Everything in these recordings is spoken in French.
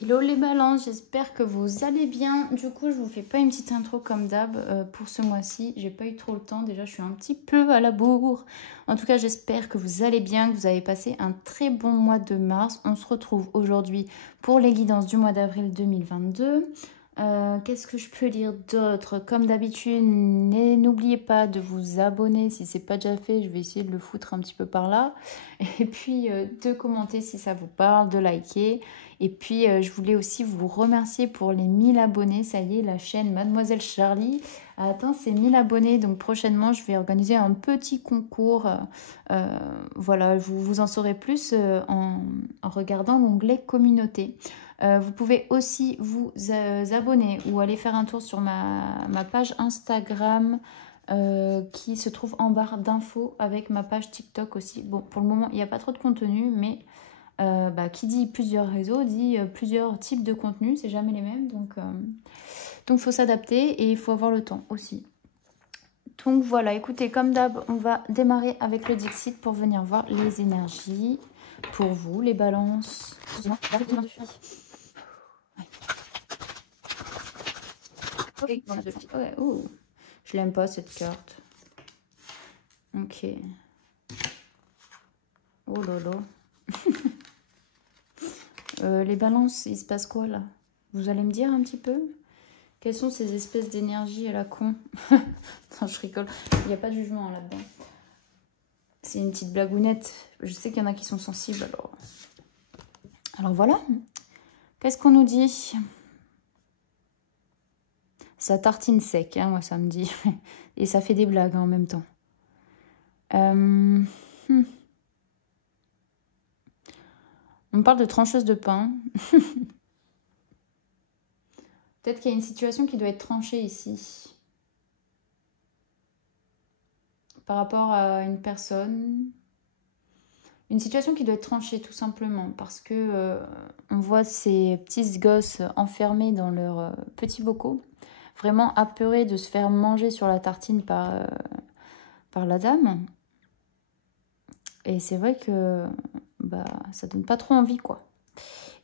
Hello les balances, j'espère que vous allez bien. Du coup, je vous fais pas une petite intro comme d'hab pour ce mois-ci. J'ai pas eu trop le temps, déjà je suis un petit peu à la bourre. En tout cas, j'espère que vous allez bien, que vous avez passé un très bon mois de mars. On se retrouve aujourd'hui pour les guidances du mois d'avril 2022. Qu'est-ce que je peux dire d'autre? Comme d'habitude, n'oubliez pas de vous abonner si c'est pas déjà fait. Je vais essayer de le foutre un petit peu par là. Et puis de commenter si ça vous parle, de liker. Et puis, je voulais aussi vous remercier pour les 1000 abonnés. Ça y est, la chaîne Mademoiselle Charlie a atteint ses 1000 abonnés. Donc, prochainement, je vais organiser un petit concours. Voilà, vous en saurez plus en regardant l'onglet communauté. Vous pouvez aussi vous abonner ou aller faire un tour sur ma page Instagram qui se trouve en barre d'infos avec ma page TikTok aussi. Bon, pour le moment, il n'y a pas trop de contenu, mais qui dit plusieurs réseaux, dit plusieurs types de contenus, c'est jamais les mêmes, donc faut s'adapter et il faut avoir le temps aussi. Donc voilà, écoutez, comme d'hab, on va démarrer avec le Dixit pour venir voir les énergies pour vous, les balances. Ouais. Ouais, oh. Je l'aime pas cette carte. Ok. Oh lolo. Les balances, il se passe quoi là? Vous allez me dire un petit peu? Quelles sont ces espèces d'énergie à la con? Non, je rigole. Il n'y a pas de jugement là-dedans. C'est une petite blagounette. Je sais qu'il y en a qui sont sensibles, alors voilà. Qu'est-ce qu'on nous dit? Ça tartine sec, hein, moi ça me dit. Et ça fait des blagues en même temps. On me parle de trancheuse de pain. Peut-être qu'il y a une situation qui doit être tranchée ici. Par rapport à une personne. Une situation qui doit être tranchée tout simplement. Parce que on voit ces petits gosses enfermés dans leurs petits bocaux. Vraiment apeurés de se faire manger sur la tartine par la dame. Et c'est vrai que ça donne pas trop envie, quoi.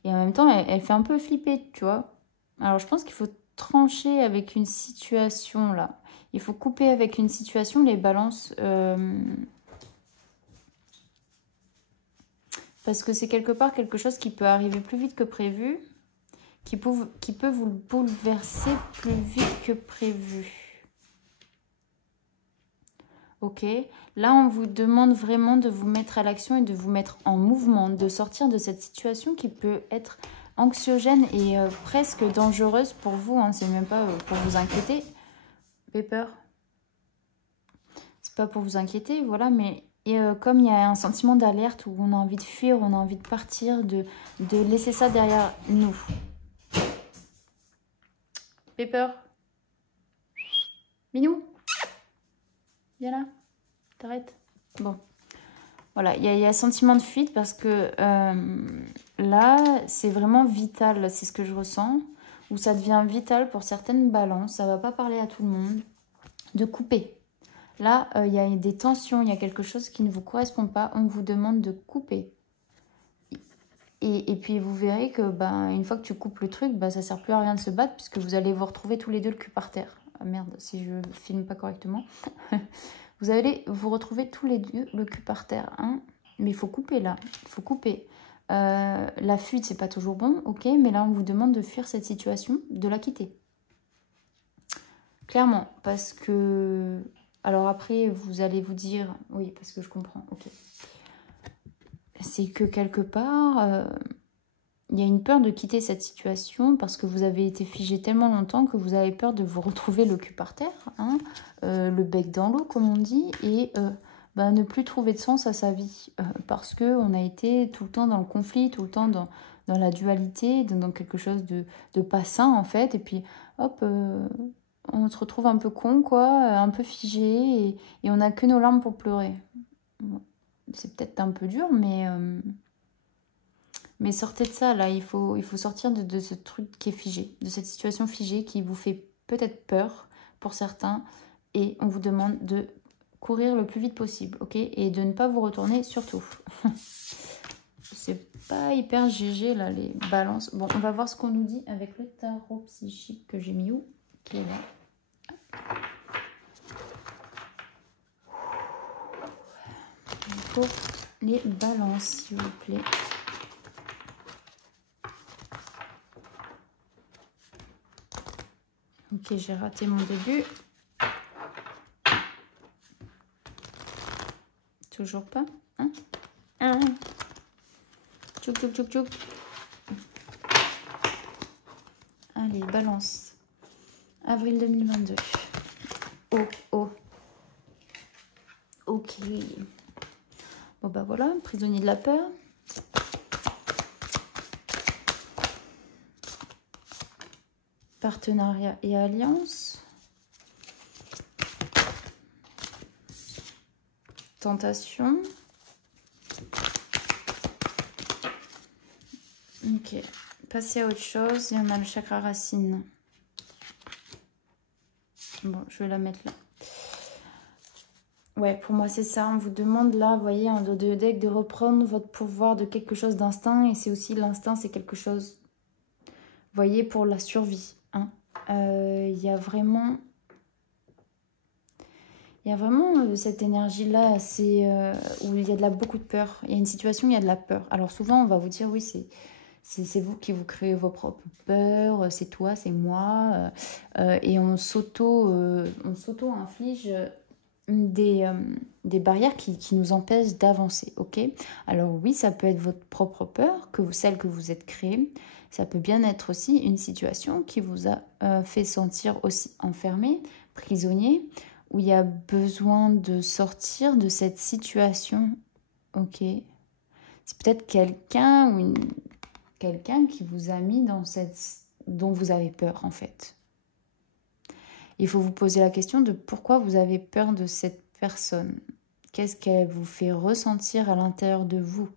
Et en même temps, elle fait un peu flipper, tu vois. Alors, je pense qu'il faut trancher avec une situation, là. Il faut couper avec une situation les balances. Parce que c'est quelque part quelque chose qui peut arriver plus vite que prévu. Qui peut vous bouleverser plus vite que prévu. Ok, là on vous demande vraiment de vous mettre à l'action et de vous mettre en mouvement, de sortir de cette situation qui peut être anxiogène et presque dangereuse pour vous, hein. C'est même pas pour vous inquiéter. Pepper, c'est pas pour vous inquiéter, voilà, mais comme il y a un sentiment d'alerte où on a envie de fuir, on a envie de partir, de laisser ça derrière nous. Pepper, Minou, viens là, t'arrêtes. Bon. Voilà, il y a un sentiment de fuite parce que là, c'est vraiment vital, c'est ce que je ressens, où ça devient vital pour certaines balances, ça ne va pas parler à tout le monde, de couper. Là, il y a des tensions, il y a quelque chose qui ne vous correspond pas, on vous demande de couper. Et puis vous verrez que une fois que tu coupes le truc, ça ne sert plus à rien de se battre puisque vous allez vous retrouver tous les deux le cul par terre. Ah merde, si je filme pas correctement. Vous allez vous retrouver tous les deux le cul par terre, hein. Mais il faut couper là, il faut couper. La fuite, c'est pas toujours bon, ok, mais là on vous demande de fuir cette situation, de la quitter. Clairement, parce que... Alors après, vous allez vous dire... Oui, parce que je comprends, ok. C'est que quelque part, il y a une peur de quitter cette situation parce que vous avez été figé tellement longtemps que vous avez peur de vous retrouver le cul par terre, hein, le bec dans l'eau, comme on dit, et... ne plus trouver de sens à sa vie parce qu'on a été tout le temps dans le conflit, tout le temps dans la dualité, dans quelque chose de pas sain en fait, et puis hop, on se retrouve un peu con quoi, un peu figé, et on n'a que nos larmes pour pleurer. Bon, c'est peut-être un peu dur, mais sortez de ça là, il faut sortir de ce truc qui est figé, de cette situation figée qui vous fait peut-être peur pour certains, et on vous demande de courir le plus vite possible, ok? Et de ne pas vous retourner surtout. c'est pas hyper GG là, les balances. Bon, on va voir ce qu'on nous dit avec le tarot psychique que j'ai mis où, qui est là. Pour les balances, s'il vous plaît. Ok, j'ai raté mon début. Toujours pas, hein? Ah. Tchouk, tchouk, tchouk, tchouk. Allez, balance. Avril 2022. Oh, oh. Ok. Bon, bah voilà, prisonnier de la peur. Partenariat et alliance. Tentation. Ok. Passer à autre chose. Et on a le chakra racine. Bon, je vais la mettre là. Ouais, pour moi, c'est ça. On vous demande là, vous voyez, en dos de deck, de reprendre votre pouvoir de quelque chose d'instinct. Et c'est aussi l'instinct, c'est quelque chose, vous voyez, pour la survie. Hein. Y a vraiment... Il y a vraiment cette énergie-là, où il y a beaucoup de peur. Il y a une situation où il y a de la peur. Alors souvent, on va vous dire, oui, c'est vous qui vous créez vos propres peurs, c'est toi, c'est moi. Et on s'auto-inflige des barrières qui nous empêchent d'avancer, ok? Alors oui, ça peut être votre propre peur, celle que vous êtes créée. Ça peut bien être aussi une situation qui vous a fait sentir aussi enfermé, prisonnier, où il y a besoin de sortir de cette situation, ok? C'est peut-être quelqu'un qui vous a mis dans dont vous avez peur, en fait. Il faut vous poser la question de pourquoi vous avez peur de cette personne. Qu'est-ce qu'elle vous fait ressentir à l'intérieur de vous?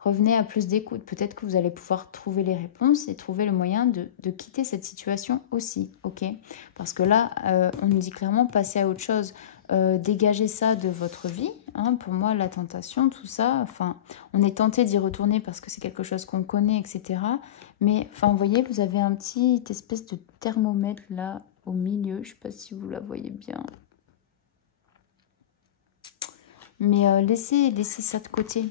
Revenez à plus d'écoute. Peut-être que vous allez pouvoir trouver les réponses et trouver le moyen de quitter cette situation aussi, ok? Parce que là, on nous dit clairement passer à autre chose. Dégager ça de votre vie. Hein, pour moi, la tentation, tout ça, enfin, on est tenté d'y retourner parce que c'est quelque chose qu'on connaît, etc. Mais, enfin, vous voyez, vous avez un petit espèce de thermomètre là au milieu. Je ne sais pas si vous la voyez bien. Mais laissez ça de côté.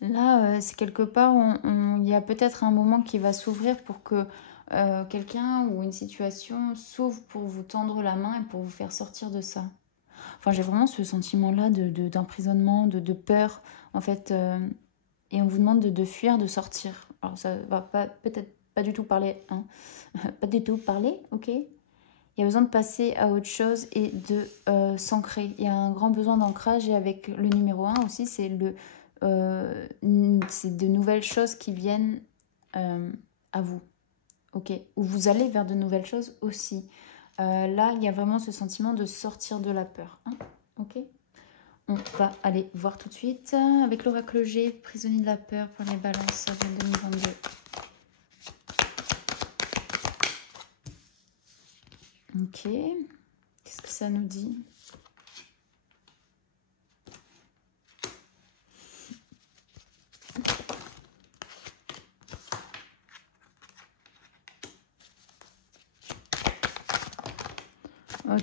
Là, c'est quelque part, il y a peut-être un moment qui va s'ouvrir pour que quelqu'un ou une situation s'ouvre pour vous tendre la main et pour vous faire sortir de ça. Enfin, j'ai vraiment ce sentiment-là d'emprisonnement, de peur, en fait. Et on vous demande de fuir, de sortir. Alors, ça va peut-être pas du tout parler, hein. Pas du tout parler, ok? Il y a besoin de passer à autre chose et de s'ancrer. Il y a un grand besoin d'ancrage et avec le numéro 1 aussi, c'est de nouvelles choses qui viennent à vous. Ok, ou vous allez vers de nouvelles choses aussi. Là, il y a vraiment ce sentiment de sortir de la peur. Hein, ok, on va aller voir tout de suite avec l'oracle G, prisonnier de la peur pour les balances de 2022. Ok, qu'est-ce que ça nous dit?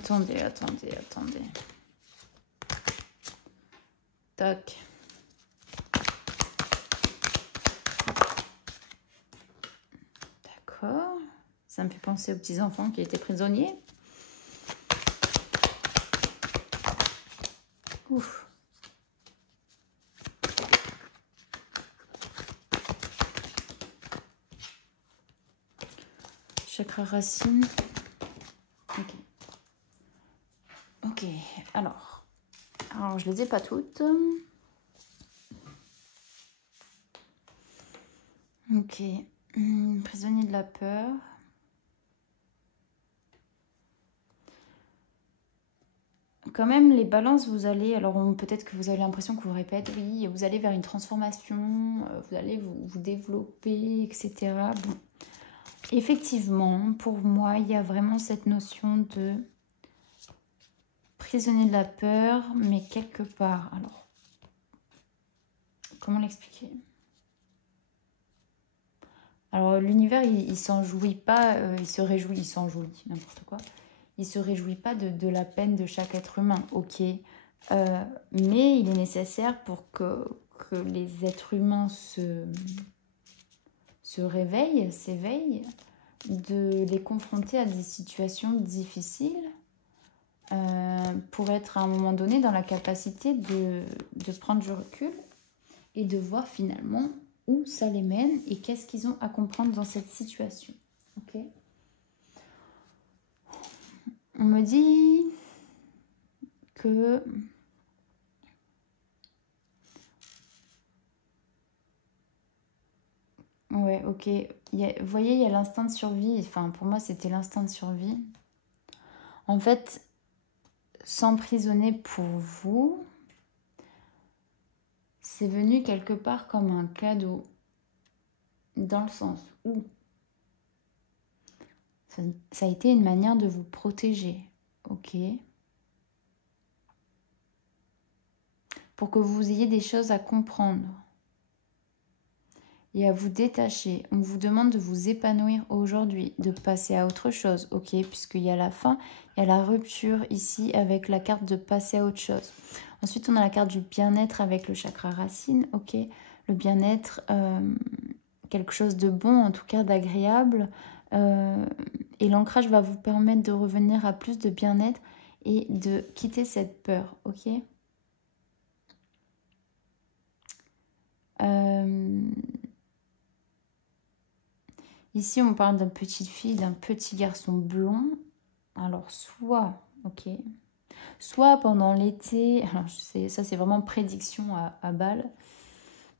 Attendez. Tac. D'accord. Ça me fait penser aux petits-enfants qui étaient prisonniers. Ouf. Chakra racine. Ok, alors je les ai pas toutes. Ok, prisonnier de la peur. Quand même, les balances, vous allez, alors peut-être que vous avez l'impression que vous répétez, oui, vous allez vers une transformation, vous allez vous développer, etc. Bon. Effectivement, pour moi, il y a vraiment cette notion de prisonnier de la peur, mais quelque part, alors, comment l'expliquer? Alors l'univers, il s'en jouit pas, il se réjouit, il s'en jouit, n'importe quoi. Il se réjouit pas de la peine de chaque être humain, ok. Mais il est nécessaire pour que les êtres humains se réveillent, s'éveillent, de les confronter à des situations difficiles pour être à un moment donné dans la capacité de prendre du recul et de voir finalement où ça les mène et qu'est-ce qu'ils ont à comprendre dans cette situation. Ok. On me dit que... Ouais, ok. Vous voyez, il y a l'instinct de survie. Enfin, pour moi, c'était l'instinct de survie. En fait, s'emprisonner pour vous, c'est venu quelque part comme un cadeau. Dans le sens où ça a été une manière de vous protéger. Ok. Pour que vous ayez des choses à comprendre et à vous détacher. On vous demande de vous épanouir aujourd'hui, de passer à autre chose, ok, puisqu'il y a la fin, il y a la rupture ici avec la carte de passer à autre chose. Ensuite, on a la carte du bien-être avec le chakra racine, ok, le bien-être, quelque chose de bon, en tout cas d'agréable, et l'ancrage va vous permettre de revenir à plus de bien-être et de quitter cette peur, ok. Ici, on parle d'une petite fille, d'un petit garçon blond. Alors, soit pendant l'été, alors ça c'est vraiment prédiction à balle.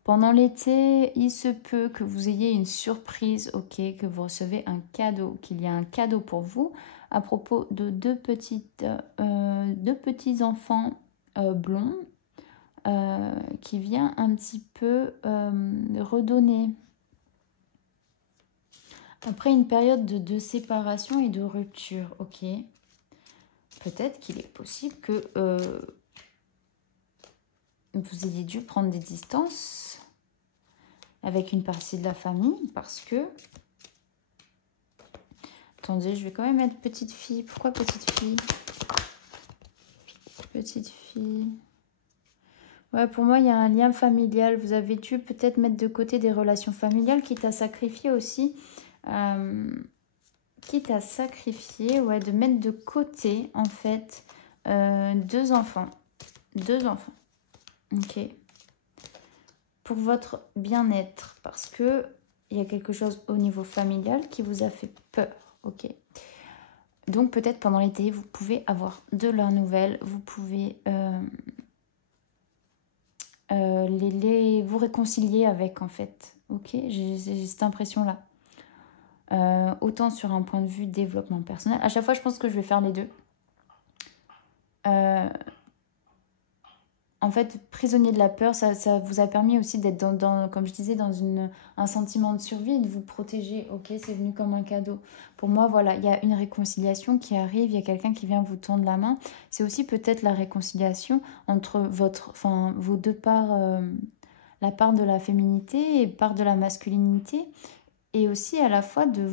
Pendant l'été, il se peut que vous ayez une surprise, ok, que vous recevez un cadeau, qu'il y a un cadeau pour vous à propos de deux petits enfants blonds qui vient un petit peu redonner. Après une période de séparation et de rupture, ok. Peut-être qu'il est possible que vous ayez dû prendre des distances avec une partie de la famille parce que... Attendez, je vais quand même mettre petite fille. Pourquoi petite fille? Petite fille... Ouais, pour moi, il y a un lien familial. Vous avez dû peut-être mettre de côté des relations familiales, quitte à sacrifier aussi... quitte à sacrifier, ouais, de mettre de côté, en fait, deux enfants. Ok. Pour votre bien-être, parce que il y a quelque chose au niveau familial qui vous a fait peur, ok. Donc peut-être pendant l'été, vous pouvez avoir de leurs nouvelles, vous pouvez vous réconcilier avec, en fait, ok. J'ai cette impression-là. Autant sur un point de vue développement personnel. À chaque fois, je pense que je vais faire les deux. En fait, prisonnier de la peur, ça vous a permis aussi d'être dans, comme je disais, dans un sentiment de survie, de vous protéger. Ok, c'est venu comme un cadeau. Pour moi, voilà, il y a une réconciliation qui arrive, il y a quelqu'un qui vient vous tendre la main. C'est aussi peut-être la réconciliation entre vos deux parts, la part de la féminité et part de la masculinité, et aussi à la fois de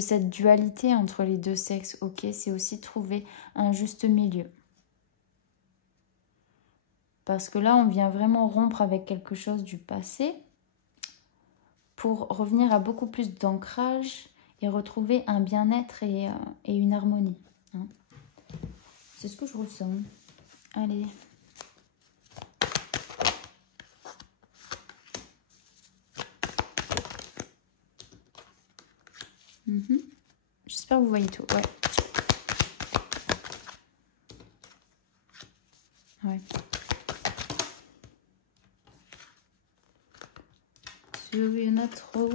cette dualité entre les deux sexes. Ok, c'est aussi trouver un juste milieu. Parce que là, on vient vraiment rompre avec quelque chose du passé pour revenir à beaucoup plus d'ancrage et retrouver un bien-être et une harmonie. Hein. C'est ce que je ressens. Allez. J'espère que vous voyez tout. Ouais. Ouais. Il y en a trop.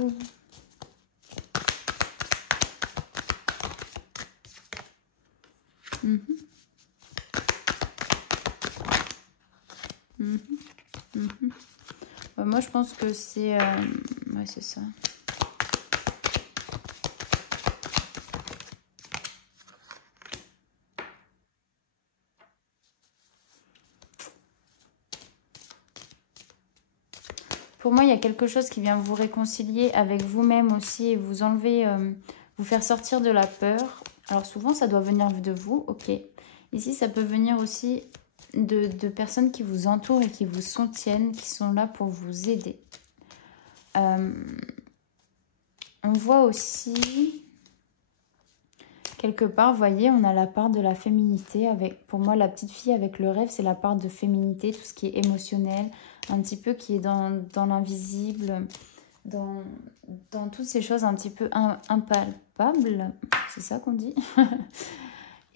Ouais, moi, je pense que c'est... ouais, c'est ça. Pour moi, il y a quelque chose qui vient vous réconcilier avec vous-même aussi et vous enlever, vous faire sortir de la peur. Alors souvent, ça doit venir de vous, ok. Ici, ça peut venir aussi de personnes qui vous entourent et qui vous soutiennent, qui sont là pour vous aider. On voit aussi, quelque part, vous voyez, on a la part de la féminité. Pour moi, la petite fille avec le rêve, c'est la part de féminité, tout ce qui est émotionnel, un petit peu qui est dans l'invisible, dans toutes ces choses un petit peu impalpables, c'est ça qu'on dit.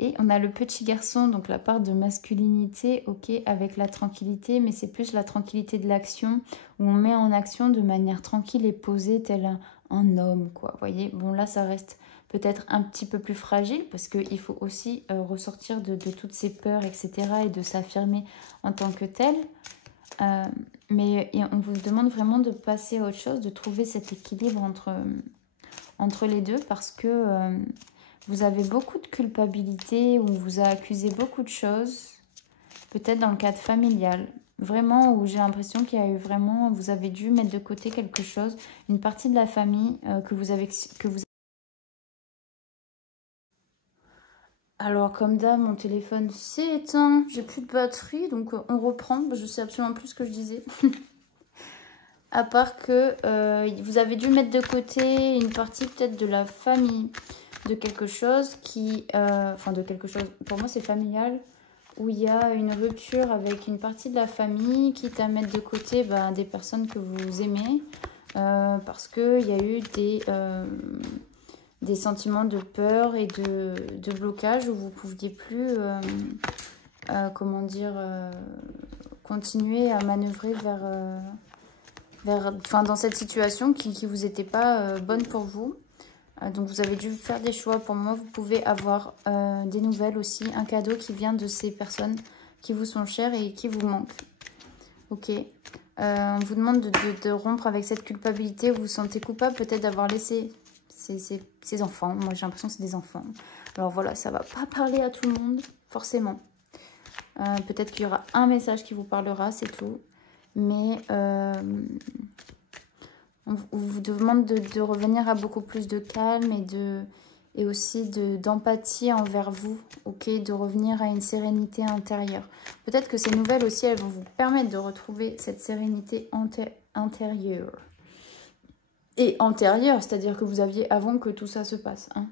Et on a le petit garçon, donc la part de masculinité, ok, avec la tranquillité, mais c'est plus la tranquillité de l'action, où on met en action de manière tranquille et posée, tel un homme, quoi. Vous voyez, bon là, ça reste peut-être un petit peu plus fragile, parce qu'il faut aussi ressortir de toutes ces peurs, etc., et de s'affirmer en tant que tel. Mais on vous demande vraiment de passer à autre chose, de trouver cet équilibre entre les deux, parce que... vous avez beaucoup de culpabilité, on vous a accusé beaucoup de choses, peut-être dans le cadre familial. Vraiment, où j'ai l'impression qu'il y a eu vraiment, vous avez dû mettre de côté quelque chose, une partie de la famille que vous avez... Alors, comme d'hab, mon téléphone s'est éteint, j'ai plus de batterie, donc on reprend. Je sais absolument plus ce que je disais. À part que vous avez dû mettre de côté une partie peut-être de la famille, de quelque chose qui... enfin, de quelque chose, pour moi c'est familial, où il y a une rupture avec une partie de la famille, quitte à mettre de côté des personnes que vous aimez, parce qu'il y a eu des sentiments de peur et de blocage où vous ne pouviez plus, comment dire, continuer à manœuvrer dans cette situation qui vous était pas bonne pour vous. Donc vous avez dû faire des choix. Pour moi, vous pouvez avoir des nouvelles aussi, un cadeau qui vient de ces personnes qui vous sont chères et qui vous manquent. Ok. On vous demande de rompre avec cette culpabilité. Vous vous sentez coupable peut-être d'avoir laissé ces enfants. Moi, j'ai l'impression que c'est des enfants. Alors voilà, ça va pas parler à tout le monde, forcément. Peut-être qu'il y aura un message qui vous parlera, c'est tout. Mais on vous demande de revenir à beaucoup plus de calme et aussi d'empathie envers vous, ok, de revenir à une sérénité intérieure. Peut-être que ces nouvelles aussi, elles vont vous permettre de retrouver cette sérénité intérieure. Et antérieure, c'est-à-dire que vous aviez avant que tout ça se passe. Hein.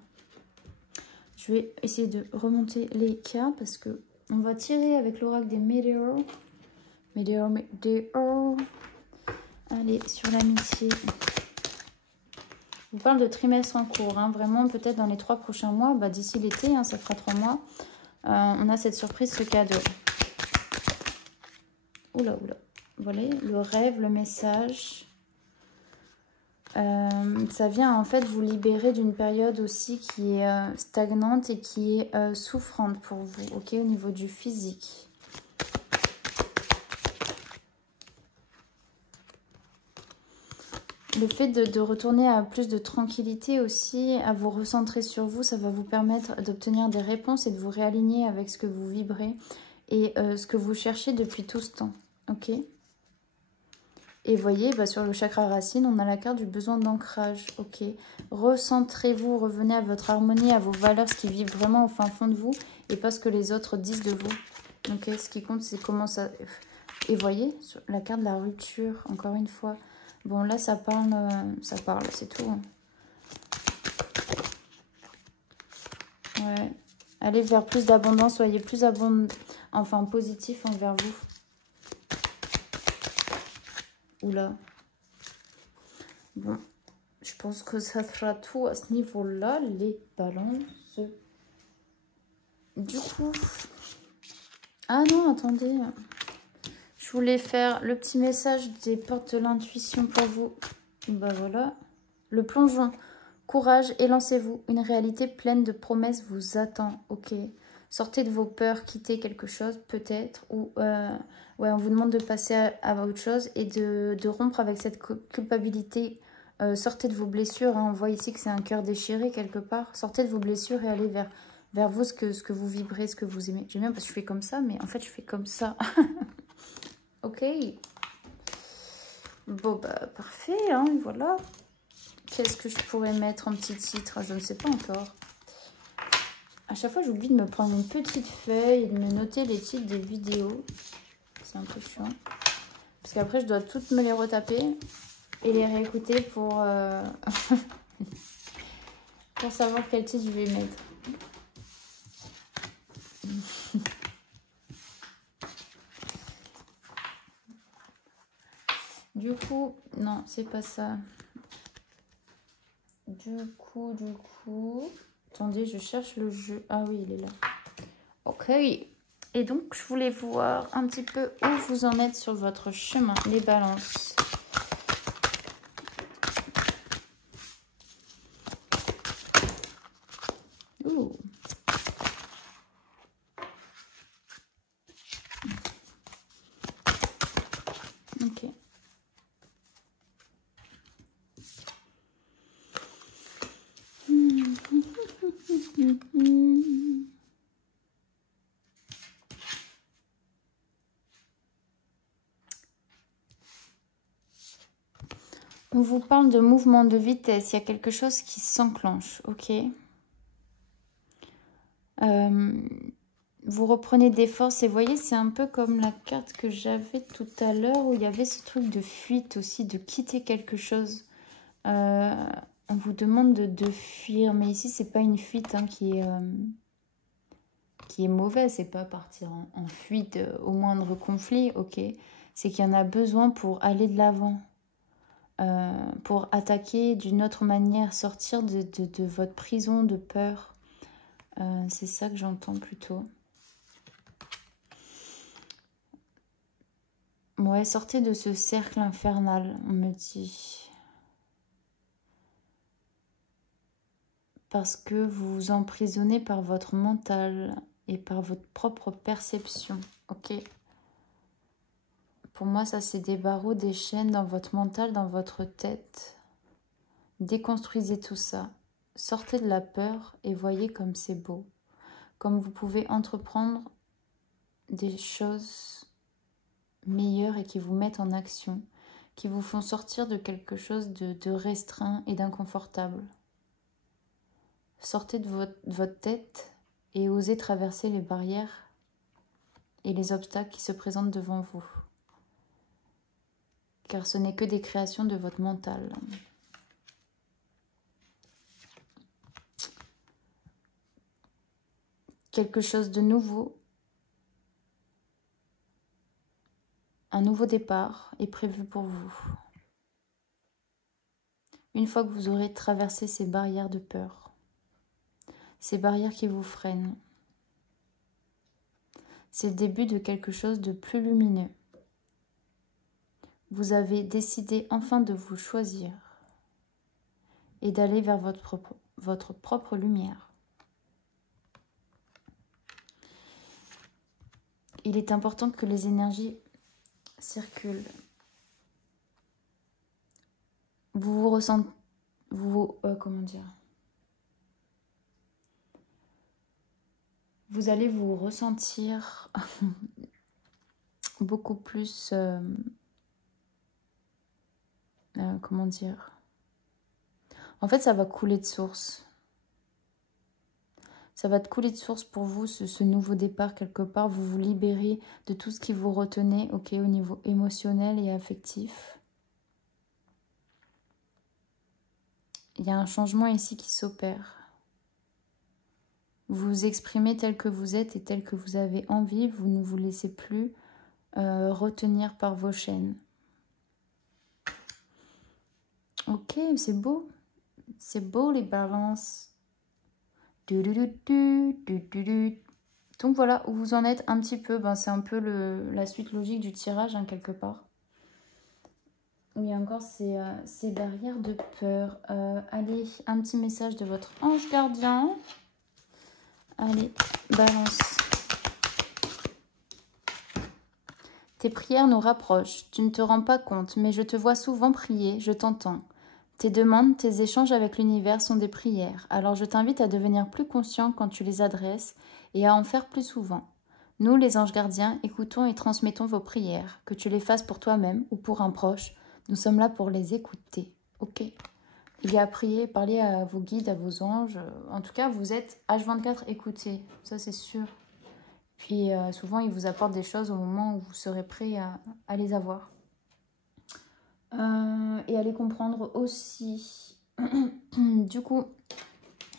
Je vais essayer de remonter les cartes parce que on va tirer avec l'oracle des Météores. Météores. Allez, sur l'amitié. Je vous parle de trimestre en cours. Hein. Vraiment, peut-être dans les 3 prochains mois, d'ici l'été, ça fera 3 mois, on a cette surprise, ce cadeau. Oula, oula. Voilà, le rêve, le message. Ça vient en fait vous libérer d'une période aussi qui est stagnante et qui est souffrante pour vous, ok, au niveau du physique. Le fait de retourner à plus de tranquillité aussi, à vous recentrer sur vous, ça va vous permettre d'obtenir des réponses et de vous réaligner avec ce que vous vibrez et ce que vous cherchez depuis tout ce temps, ok? Et voyez, sur le chakra racine, on a la carte du besoin d'ancrage, ok? Recentrez-vous, revenez à votre harmonie, à vos valeurs, ce qui vibre vraiment au fin fond de vous et pas ce que les autres disent de vous, ok? Ce qui compte, c'est comment ça... Et voyez, la carte de la rupture, encore une fois... Bon, là, ça parle, c'est tout. Ouais. Allez vers plus d'abondance, soyez plus positif envers vous. Oula. Bon, je pense que ça sera tout à ce niveau-là, les balances. Du coup... Ah non, attendez... Je voulais faire le petit message des portes de l'intuition pour vous. Voilà. Le plongeon. Courage et lancez-vous. Une réalité pleine de promesses vous attend. Ok. Sortez de vos peurs, quittez quelque chose peut-être. Ou ouais, on vous demande de passer à autre chose et de rompre avec cette culpabilité. Sortez de vos blessures. Hein. On voit ici que c'est un cœur déchiré quelque part. Sortez de vos blessures et allez vers vous, ce que vous vibrez, ce que vous aimez. J'aime bien parce que je fais comme ça, mais en fait je fais comme ça. Ok. Bon, bah, parfait, hein, voilà. Qu'est-ce que je pourrais mettre en petit titre? Je ne sais pas encore. À chaque fois, j'oublie de me prendre une petite feuille et de me noter les titres des vidéos. C'est un peu chiant. Parce qu'après, je dois toutes me les retaper et les réécouter pour, pour savoir quel titre je vais mettre. Du coup, non, c'est pas ça. Du coup, attendez, je cherche le jeu. Ah oui, il est là. Ok. Et donc, je voulais voir un petit peu où vous en êtes sur votre chemin, les balances. Ouh. Ok. On vous parle de mouvement de vitesse. Il y a quelque chose qui s'enclenche. Ok. Vous reprenez des forces et voyez, c'est un peu comme la carte que j'avais tout à l'heure où il y avait ce truc de fuite aussi, de quitter quelque chose. On vous demande de fuir, mais ici, c'est pas une fuite hein, qui est mauvaise. C'est pas partir en fuite au moindre conflit, ok. C'est qu'il y en a besoin pour aller de l'avant. Pour attaquer d'une autre manière, sortir de votre prison de peur. C'est ça que j'entends plutôt. Ouais, sortez de ce cercle infernal, on me dit. Parce que vous vous emprisonnez par votre mental et par votre propre perception, ok? Pour moi, ça c'est des barreaux, des chaînes dans votre mental, dans votre tête. Déconstruisez tout ça. Sortez de la peur et voyez comme c'est beau. Comme vous pouvez entreprendre des choses meilleures et qui vous mettent en action, qui vous font sortir de quelque chose de restreint et d'inconfortable. Sortez de votre tête et osez traverser les barrières et les obstacles qui se présentent devant vous. Car ce n'est que des créations de votre mental. Quelque chose de nouveau, un nouveau départ est prévu pour vous. Une fois que vous aurez traversé ces barrières de peur, ces barrières qui vous freinent, c'est le début de quelque chose de plus lumineux. Vous avez décidé enfin de vous choisir et d'aller vers votre propre lumière. Il est important que les énergies circulent. Vous ressentez... comment dire? Vous allez vous ressentir beaucoup plus... comment dire? En fait, ça va couler de source. Ça va te couler de source pour vous, ce nouveau départ quelque part. Vous vous libérez de tout ce qui vous retenait, ok, au niveau émotionnel et affectif. Il y a un changement ici qui s'opère. Vous vous exprimez tel que vous êtes et tel que vous avez envie. Vous ne vous laissez plus retenir par vos chaînes. Ok, c'est beau. C'est beau les balances. Donc voilà où vous en êtes un petit peu. Ben, c'est un peu la suite logique du tirage, hein, quelque part. Il y a encore ces barrières de peur. Allez, un petit message de votre ange gardien. Allez, balance. Tes prières nous rapprochent. Tu ne te rends pas compte, mais je te vois souvent prier, je t'entends. Tes demandes, tes échanges avec l'univers sont des prières. Alors je t'invite à devenir plus conscient quand tu les adresses et à en faire plus souvent. Nous, les anges gardiens, écoutons et transmettons vos prières, que tu les fasses pour toi-même ou pour un proche. Nous sommes là pour les écouter. Ok. Il y a à prier, parler à vos guides, à vos anges. En tout cas, vous êtes H24 écoutés. Ça, c'est sûr. Puis souvent, ils vous apportent des choses au moment où vous serez prêt à les avoir. Et à les comprendre aussi. Du coup,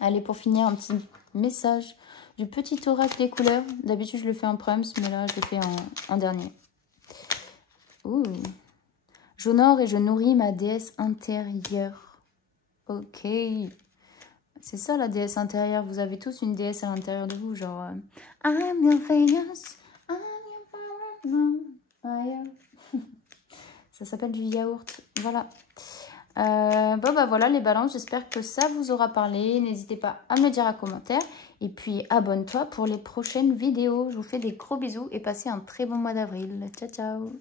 allez, pour finir, un petit message du petit oracle des couleurs. D'habitude, je le fais en prums, mais là, je le fais en dernier. Ouh. J'honore et je nourris ma déesse intérieure. Ok. C'est ça la déesse intérieure. Vous avez tous une déesse à l'intérieur de vous, genre I'm your Venus, I'm your fire. Ça s'appelle du yaourt. Voilà. Bon bah voilà les balances. J'espère que ça vous aura parlé. N'hésitez pas à me le dire en commentaire. Et puis abonne-toi pour les prochaines vidéos. Je vous fais des gros bisous et passez un très bon mois d'avril. Ciao ciao.